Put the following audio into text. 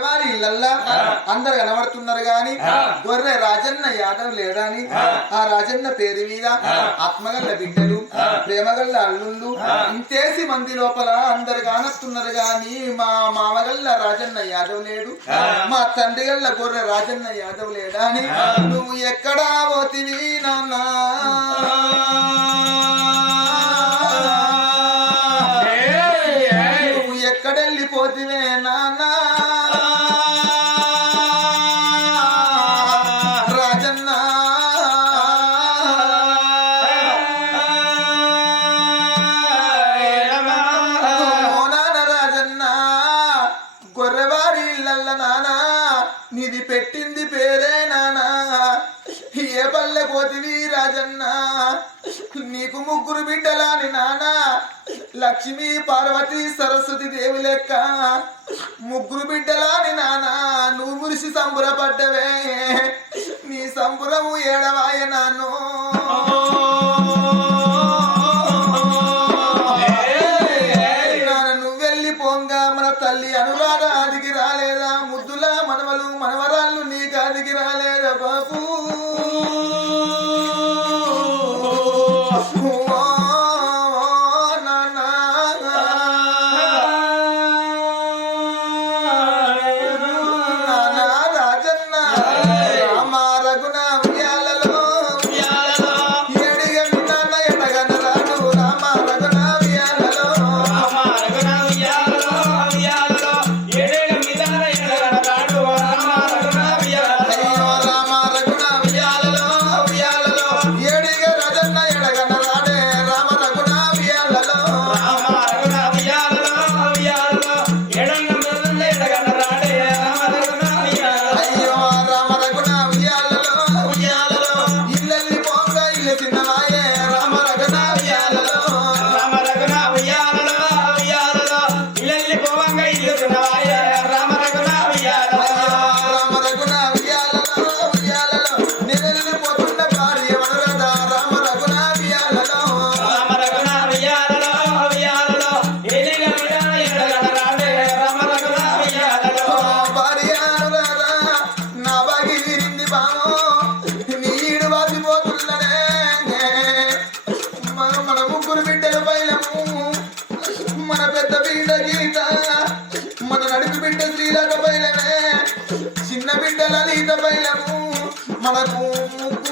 వారి ఇళ్ళల్లా అందరు కనబడుతున్నారు గాని గొర్రె రాజన్న యాదవ్ లేడని ఆ. రాజన్న పేరు మీద ఆత్మగల్ల బిడ్డలు ప్రేమగల్ల అల్లుళ్ళు ఇంతేసి మంది లోపల అందరు కానస్తున్నారు గాని మా మామగల్ల రాజన్న యాదవ్ లేడు మా తండ్రి గల్ల గొర్రె రాజన్న యాదవ్ లేడా అని నువ్వు ఎక్కడా పోతివి నాన్నా? గొర్రెవారి ఇళ్ళల్ల నానా నీది పెట్టింది పేరే నానా. ఏ పల్లె కోతివి రాజన్న నీకు ముగ్గురు బిడ్డలాని నానా. లక్ష్మి పార్వతి సరస్వతి దేవి లెక్క ముగ్గురు బిడ్డలాని నానా. నువ్వు మురిసి సంబురపడ్డవే నీ సంబురము ఏడవాయ నాన్నో. ఆదికి రాలేదా? ముద్దుల మనవలు మనవ fala é com